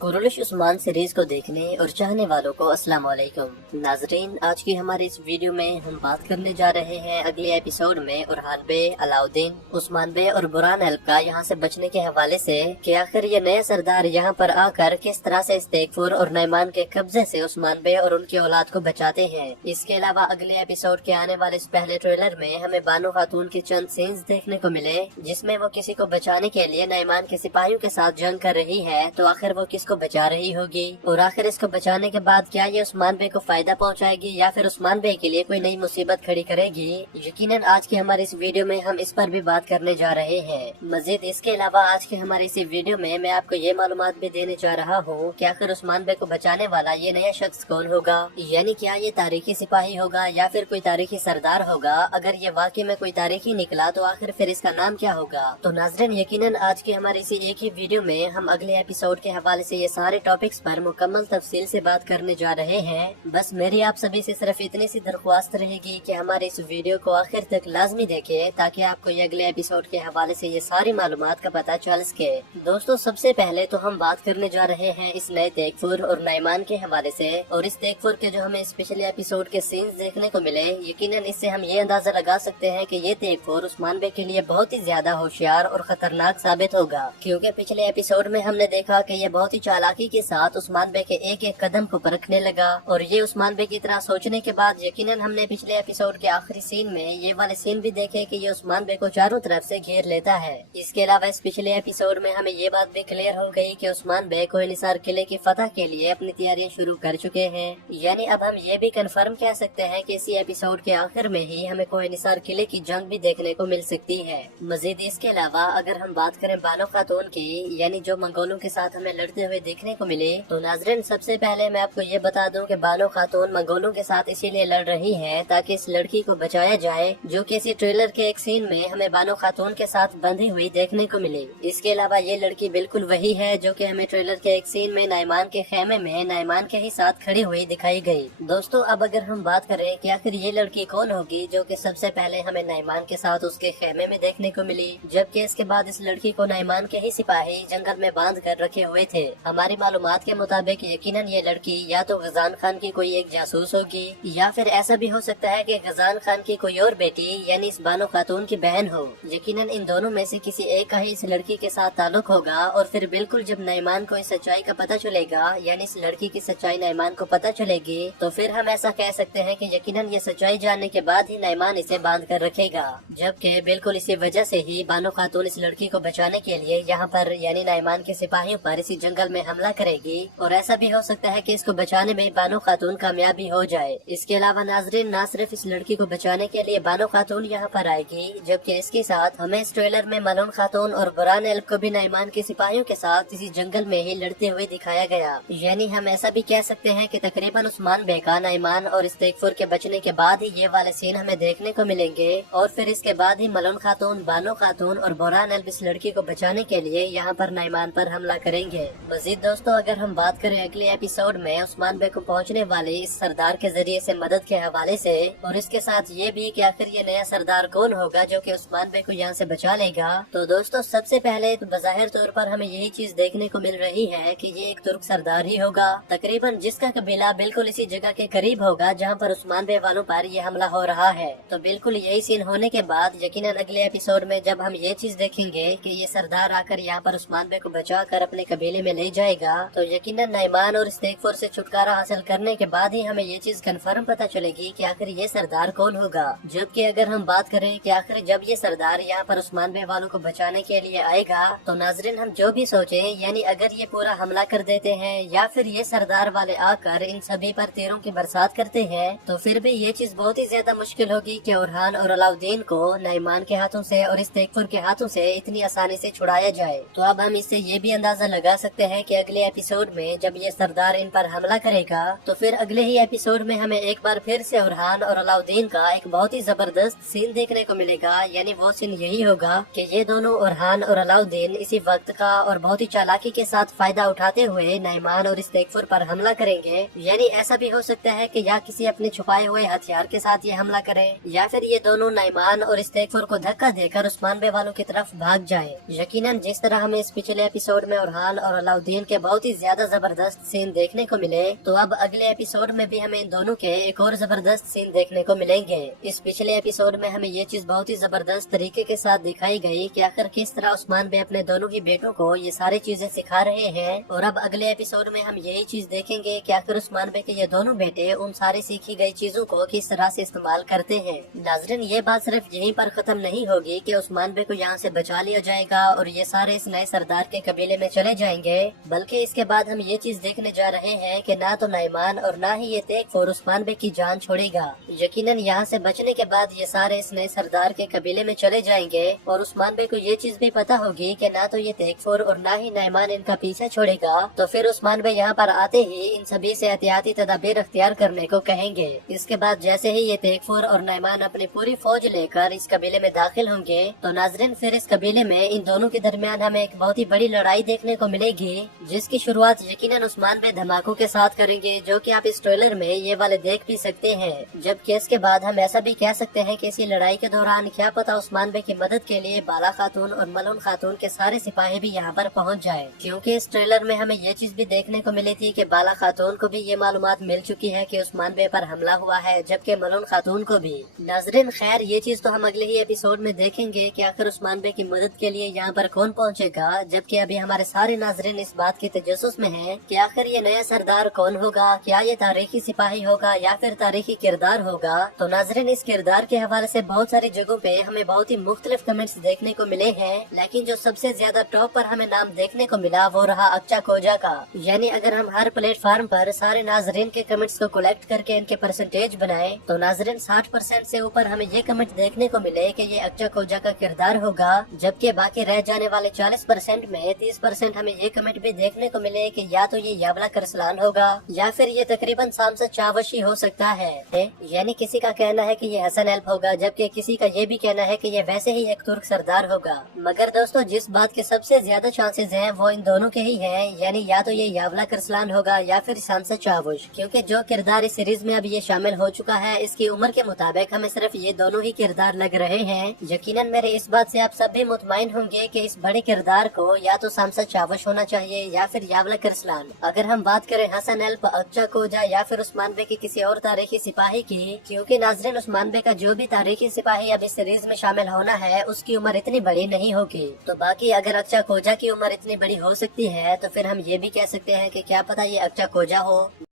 कुरलिश Usman series को देखने और चाहने वालों को अस्सलाम वालेकुम नाजरीन। आज की हमारे इस वीडियो में हम बात करने जा रहे हैं अगले एपिसोड में उरहान बे, अलाउद्दीन, उस्मान बे और बुरहान अल्ब का यहाँ से बचने के हवाले से कि आखिर ये नया सरदार यहाँ पर आकर किस तरह से इस्तेगफुर और नैमान के कब्जे से उस्मान बे और उनकी औलाद को बचाते हैं। इसके अलावा अगले एपिसोड के आने वाले इस पहले ट्रेलर में हमें बानो खातून की चंद सीन्स देखने को मिले जिसमें वो किसी को बचाने के लिए नैमान के सिपाहियों के साथ जंग कर रही है। तो आखिर वो किसको बचा रही होगी और आखिर इसको बचाने के बाद क्या ये उस्मान बे को फायदा पहुंचाएगी या फिर उस्मान बे के लिए कोई नई मुसीबत खड़ी करेगी। यकीनन आज की हमारे इस वीडियो में हम इस पर भी बात करने जा रहे हैं। मजीद इसके अलावा आज के हमारे इस वीडियो में मैं आपको ये मालूमात भी देने जा रहा हूँ कि आखिर उस्मान बे को बचाने वाला ये नया शख्स कौन होगा, यानी क्या ये तारीखी सिपाही होगा या फिर कोई तारीखी सरदार होगा। अगर ये वाकई में कोई तारीखी निकला तो आखिर फिर इसका नाम क्या होगा। तो नाज़रीन यकीनन आज की हमारी इसी एक ही वीडियो में हम अगले एपिसोड के हवाले से ये सारे टॉपिक्स पर मुकम्मल तफसील से बात करने जा रहे हैं। बस मेरी आप सभी से सिर्फ इतनी सी दरख्वास्त रहेगी कि हमारे इस वीडियो को आखिर तक लाजमी देखें ताकि आपको ये अगले एपिसोड के हवाले से ये सारी मालूमात का पता चल सके। दोस्तों सबसे पहले तो हम बात करने जा रहे हैं इस नए तेगफुर और नैमान के हवाले से। और इस तेगफुर के जो हमें इस पिछले एपिसोड के सीन्स देखने को मिले, यकीनन इससे हम ये अंदाजा लगा सकते हैं कि ये तेगफुर उस्मान बे के लिए बहुत ही ज्यादा होशियार और खतरनाक साबित होगा, क्योंकि पिछले एपिसोड में हमने देखा कि ये बहुत ही चालाकी के साथ उस्मान बे के एक एक कदम को परखने लगा। और ये उस्मान बे की तरह सोचने के बाद यकीनन हमने पिछले एपिसोड के आखिरी सीन में ये वाले सीन भी देखे कि ये उस्मान बे को चारों तरफ से घेर लेता है। इसके अलावा इस पिछले एपिसोड में हमें ये बात भी क्लियर हो गई कि उस्मान बे कोहिनूर किले की फतह के लिए अपनी तैयारियां शुरू कर चुके हैं। यानी अब हम ये भी कंफर्म कह सकते हैं कि इसी एपिसोड के आखिर में ही हमें कोहिनूर किले की जंग भी देखने को मिल सकती है। मजीद इसके अलावा अगर हम बात करें बानो खातून की, यानी जो मंगोलों के साथ हमें लड़ते हुए देखने को मिले, तो नाज़रीन सबसे पहले मैं आपको ये बता दूं कि बानो खातून मंगोलों के साथ इसीलिए लड़ रही है ताकि इस लड़की को बचाया जाए, जो कि इसी ट्रेलर के एक सीन में हमें बानो खातून के साथ बंधी हुई देखने को मिले। इसके अलावा ये लड़की बिल्कुल वही है जो कि हमें ट्रेलर के एक सीन में नैमान के खेमे में नैमान के ही साथ खड़ी हुई दिखाई गई। दोस्तों अब अगर हम बात करें कि आखिर ये लड़की कौन होगी जो कि सबसे पहले हमें नैमान के साथ उसके खेमे में देखने को मिली, जबकि इसके बाद इस लड़की को नैमान के ही सिपाही जंगल में बांध कर रखे हुए थे। हमारी मालूमात के मुताबिक यकीनन ये लड़की या तो गजान खान की कोई एक जासूस होगी या फिर ऐसा भी हो सकता है कि गजान खान की कोई और बेटी यानी इस बानो खातून की बहन हो। यकीनन इन दोनों में से किसी एक का ही इस लड़की के साथ ताल्लुक होगा। और फिर बिल्कुल जब नैमान को इस सच्चाई का पता चलेगा, यानी इस लड़की की सच्चाई नैमान को पता चलेगी, तो फिर हम ऐसा कह सकते हैं कि यकीनन ये सच्चाई जानने के बाद ही नैमान इसे बांध कर रखेगा। जबकि बिल्कुल इसी वजह से ही बानो खातून इस लड़की को बचाने के लिए यहाँ पर यानी नैमान के सिपाहियों पर इसी जंगल में हमला करेगी। और ऐसा भी हो सकता है कि इसको बचाने में बानो खातून कामयाबी हो जाए। इसके अलावा नाजरीन न सिर्फ इस लड़की को बचाने के लिए बानो खातून यहाँ पर आएगी, जबकि इसके साथ हमें इस ट्रेलर में मलून खातून और बुरहान अल्ब को भी नैमान के सिपाहियों के साथ इसी जंगल में ही लड़ते हुए दिखाया गया। यानी हम ऐसा भी कह सकते हैं कि तकरीबन उस्मान बे का नैमान और इस्तेगफुर के बचने के बाद ही ये वाले सीन हमें देखने को मिलेंगे। और फिर इसके बाद ही मलून खातून, बानो खातून और बुरहान अल्ब इस लड़की को बचाने के लिए यहाँ पर नैमान पर हमला करेंगे। मजीद दोस्तों अगर हम बात करें अगले एपिसोड में उस्मान बे को पहुँचने वाले इस सरदार के जरिए से मदद के हवाले से, और इसके साथ ये भी कि आखिर ये नया सरदार कौन होगा जो कि उस्मान बे को यहाँ से बचा लेगा, तो दोस्तों सबसे पहले तो बज़ाहिर तौर पर हमें यही चीज देखने को मिल रही है कि ये एक तुर्क सरदार ही होगा, तकरीबन जिसका कबीला बिल्कुल इसी जगह के करीब होगा जहाँ पर उस्मान बे वालों पर ये हमला हो रहा है। तो बिल्कुल यही सीन होने के बाद यकीनन अगले एपिसोड में जब हम ये चीज देखेंगे कि ये सरदार आकर यहाँ पर उस्मान बे को बचा कर अपने कबीले में ले जाएगा, तो यकीनन नैमान और इस्तेगफुर से छुटकारा हासिल करने के बाद ही हमें ये चीज कंफर्म पता चलेगी कि आखिर ये सरदार कौन होगा। जबकि अगर हम बात करें कि आखिर जब ये सरदार यहाँ पर उस्मान बे वालों को बचाने के लिए आएगा, तो नाजरीन हम जो भी सोचे, यानी अगर ये पूरा हमला कर देते हैं या फिर ये सरदार वाले आकर इन सभी पर तीरों की बरसात करते हैं, तो फिर भी ये चीज बहुत ही ज्यादा मुश्किल होगी कि उरहान और अलाउद्दीन को नैमान के हाथों से और इस्तेगफुर के हाथों से इतनी आसानी से छुड़ाया जाए। तो अब हम इससे ये भी अंदाजा लगा सकते हैं कि अगले एपिसोड में जब ये सरदार इन पर हमला करेगा, तो फिर अगले ही एपिसोड में हमें एक बार फिर से उरहान और अलाउद्दीन का एक बहुत ही जबरदस्त सीन देखने को मिलेगा। यानी वो सीन यही होगा कि ये दोनों उरहान और अलाउद्दीन इसी वक्त का और बहुत ही चालाकी के साथ फायदा उठाते हुए नैमान और इस्तेगफुर पर हमला करेंगे। यानी ऐसा भी हो सकता है कि या किसी अपने छुपाए हुए हथियार के साथ ये हमला करें, या फिर ये दोनों नैमान और इस्तेगफुर को धक्का देकर उस्मान बे वालों की तरफ भाग जाएं। यकीनन जिस तरह हमें इस पिछले एपिसोड में उरहान और अलाउद्दीन अलाउद्दीन के बहुत ही ज्यादा जबरदस्त सीन देखने को मिले, तो अब अगले एपिसोड में भी हमें इन दोनों के एक और जबरदस्त सीन देखने को मिलेंगे। इस पिछले एपिसोड में हमें ये चीज बहुत ही जबरदस्त तरीके के साथ दिखाई गई कि आखिर किस तरह उस्मान बे अपने दोनों ही बेटों को ये सारी चीजें सिखा रहे हैं, और अब अगले एपिसोड में हम यही चीज देखेंगे कि आखिर उस्मान बे के ये दोनों बेटे उन सारी सीखी गई चीजों को किस तरह से इस्तेमाल करते हैं। नाज़रीन, ये बात सिर्फ यहीं पर खत्म नहीं होगी कि उस्मान बे को यहाँ से बचा लिया जाएगा और ये सारे इस नए सरदार के कबीले में चले जाएंगे, बल्कि इसके बाद हम ये चीज देखने जा रहे हैं कि ना तो नाइमान और ना ही ये तेगफुर उस्मान बे की जान छोड़ेगा। यकीनन यहाँ से बचने के बाद ये सारे इस नए सरदार के कबीले में चले जाएंगे और उस्मान बे को ये चीज भी पता होगी कि ना तो ये तेगफुर और ना ही नाइमान इनका पीछा छोड़ेगा। तो फिर उस्मान बे यहाँ पर आते ही इन सभी से एहतियाती तदाबीर अख्तियार करने को कहेंगे। इसके बाद जैसे ही ये तेगफुर और नाइमान अपनी पूरी फौज लेकर इस कबीले में दाखिल होंगे, तो नाज़रीन फिर इस कबीले में इन दोनों के दरमियान हमें एक बहुत ही बड़ी लड़ाई देखने को मिलेगी, जिसकी शुरुआत यकीनन उस्मान बे धमाकों के साथ करेंगे, जो कि आप इस ट्रेलर में ये वाले देख भी सकते हैं। जबकि इसके बाद हम ऐसा भी कह सकते हैं कि इसी लड़ाई के दौरान क्या पता उस्मान बे की मदद के लिए बाला खातून और मलून खातून के सारे सिपाही भी यहाँ पर पहुँच जाए, क्योंकि इस ट्रेलर में हमें ये चीज भी देखने को मिली थी कि बाला खातून को भी ये मालूमात मिल चुकी है कि उस्मान बे पर हमला हुआ है, जबकि मलून खातून को भी। नाज़रीन खैर ये चीज तो हम अगले ही एपिसोड में देखेंगे कि आखिर उस्मान बे की मदद के लिए यहाँ पर कौन पहुँचेगा, जबकि अभी हमारे सारे नाज़रीन इस बात की तजस्सुस में है कि आखिर ये नया सरदार कौन होगा, क्या ये तारीखी सिपाही होगा या फिर तारीखी किरदार होगा। तो नाज़रीन इस किरदार के हवाले से बहुत सारी जगहों पे हमें बहुत ही मुख्तलिफ कमेंट्स देखने को मिले हैं, लेकिन जो सबसे ज्यादा टॉप पर हमें नाम देखने को मिला वो रहा अक्चा कोजा का। यानी अगर हम हर प्लेटफॉर्म पर सारे नाज़रीन के कमेंट्स को कलेक्ट करके इनके परसेंटेज बनाए, तो नाज़रीन 60% से ऊपर हमें ये कमेंट देखने को मिले कि ये अक्चा कोजा का किरदार होगा, जबकि बाकी रह जाने वाले 40% में 30% हमें ये कमेंट भी देखने को मिले कि या तो ये यावला करसलान होगा या फिर ये तकरीबन सामसा चावशी हो सकता है। यानी किसी का कहना है कि ये हसन एल्प होगा, जबकि किसी का ये भी कहना है कि ये वैसे ही एक तुर्क सरदार होगा। मगर दोस्तों जिस बात के सबसे ज्यादा चांसेस हैं वो इन दोनों के ही हैं, यानी या तो ये यावला करसलान होगा या फिर सामसा चावश, क्योंकि जो किरदार इस सीरीज में अब ये शामिल हो चुका है इसकी उम्र के मुताबिक हमें सिर्फ ये दोनों ही किरदार लग रहे हैं। यकीनन मेरे इस बात से आप सब भी मुतमईन होंगे कि इस बड़े किरदार को या तो सामसा चावश होना चाहिए या फिर यावला करसलान। अगर हम बात करें हसन एल्प, अक्चा कोजा या फिर उस्मान बे की किसी और तारीखी सिपाही की, क्योंकि नाज़रीन उस्मान बे का जो भी तारीखी सिपाही अब इस सीरीज में शामिल होना है उसकी उम्र इतनी बड़ी नहीं होगी। तो बाकी अगर अक्चा कोजा की उम्र इतनी बड़ी हो सकती है तो फिर हम ये भी कह सकते हैं कि क्या पता ये अक्चा कोजा हो।